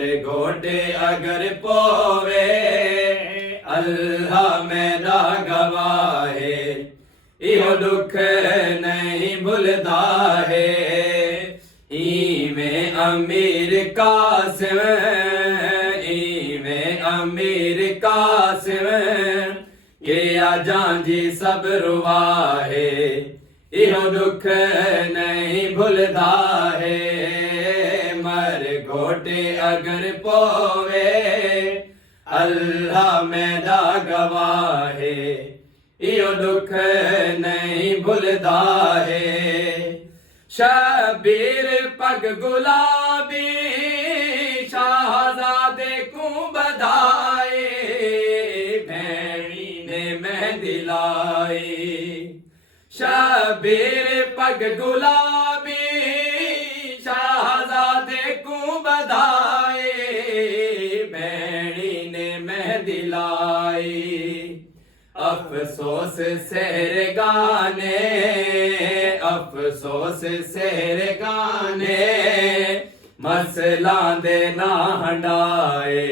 मर घोटे अगर पोवे अल्लाह मेरा गवाहे इहो दुख नहीं भुलदा है इवें अमीर कासिम के आजांजी सब रुवाहे इहो दुख नहीं भुलदा है मर घोटे अगर पोवे अल्लाह मेरा गवाहे इहो दुख नहीं भुलदा है शबीर पग गुलाबी शाहजादे को बधाए भैणी ने मेहंदी लाई शबीर पग गुलाबी शाहजादे को बधाए भैणी ने मेहंदी लाई अफसोस शेर गाने अफसोस शेर गाने मसला दे ना हंडाए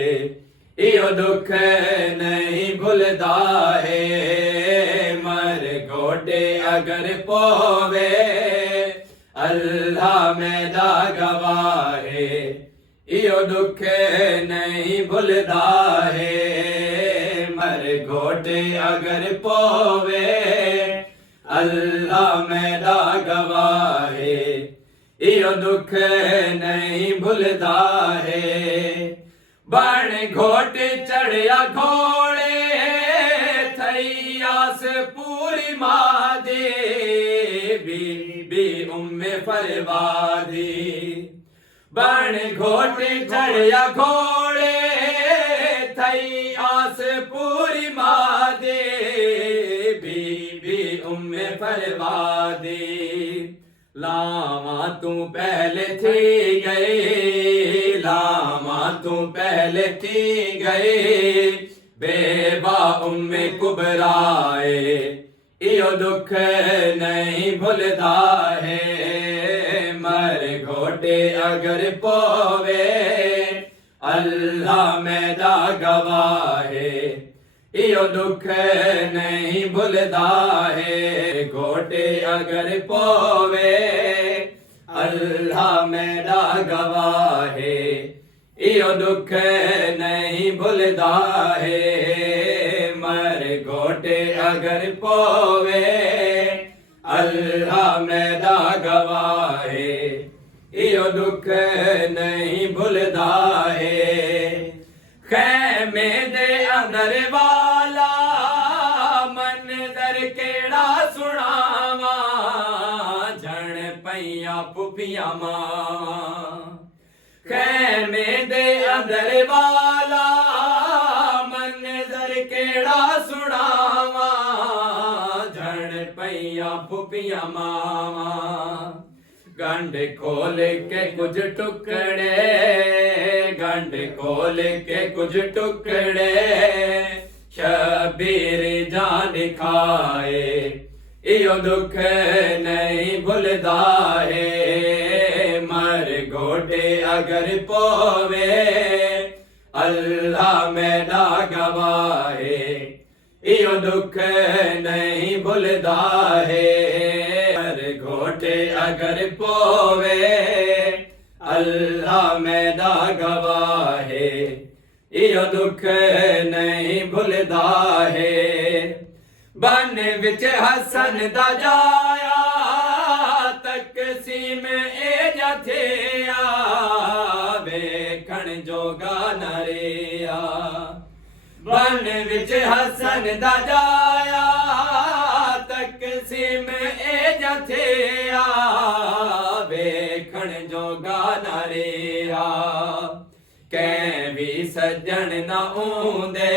इहो दुख नहीं भुलदा है मर घोटे अगर पोवे अल्लाह मेरा गवाहे इहो दुख नहीं भुलदा है मर घोटे अगर पोवे अल्लाह मेरा गवाहे इहो दुख नहीं भुलदा है बण घोट चढ़िया घोड़े थई आस पूरी मादे बीबी उम्मे फरवादी बण घोट चढ़िया घोड़े थई आस पूरी मादे बीबी उम्मे फरवादी लामा तू पहले थी गई लामा तू पहले थी गई बेबा उम्मे कुबराए इहो दुख नहीं भुलदा है मर घोटे अगर पोवे अल्लाह मेरा गवाहे इहो दुख नहीं भुलदा है घोटे अगर पोवे अल्लाह मेरा गवाहे इहो दुख नहीं भुलदा है मर घोटे अगर पोवे अल्लाह मेरा गवाहे इहो दुख नहीं भुलदा है खैमे दे अंदर वाला मंजर केड़ा सुनावा जण पैया पुफिया मावा खैमे दे अंदर वाला मंजर केड़ा सुनावा जण पैया पुफिया मावा गंढ खोल के कुछ टुकड़े गंढ खोल के कुछ टुकड़े शबीर जान खाए इहो दुख नहीं भुलदा है मर घोटे अगर पोवे अल्लाह मेरा गवाहे इहो दुख नहीं भुलदा है घोटे अगर पोवे अल्लाह मेरा गवाहे इहो दुख नहीं भुलदा है बन विच हसन दा जाया तकसीम ए जथेया वेखण जोगा नरेया बन विच हसन दा जाया तकसीम ए जथेया वेखण जोगा नरेया कैं भी सज्जन न ऊंदे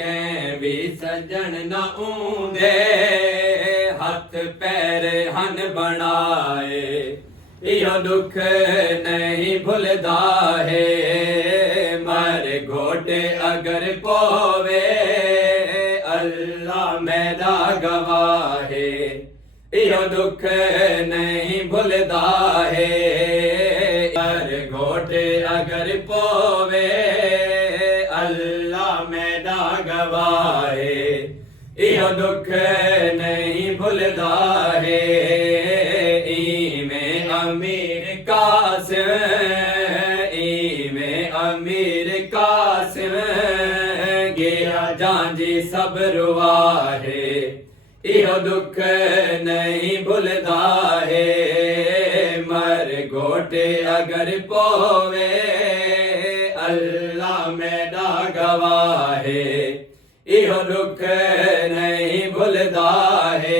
कैं भी सज्जन न ऊंदे हथ पैर हन बनाए इहो दुख नहीं भुलदा है मर घोटे अगर पोवे अल्लाह मेरा गवाहे इहो दुख नहीं भुलदा है मर घोटे अगर पोवे अल्लाह मैडा गवाहे इहो दुख नहीं भुलदा है इवें अमीर कासिम अमीर कासिम गया जांजी सब्र वाहे इहो दुख नहीं भुलदा है मर गोटे अगर पोवे अल्लाह मैडा गवाहे इहो दुख नहीं भुलदा है।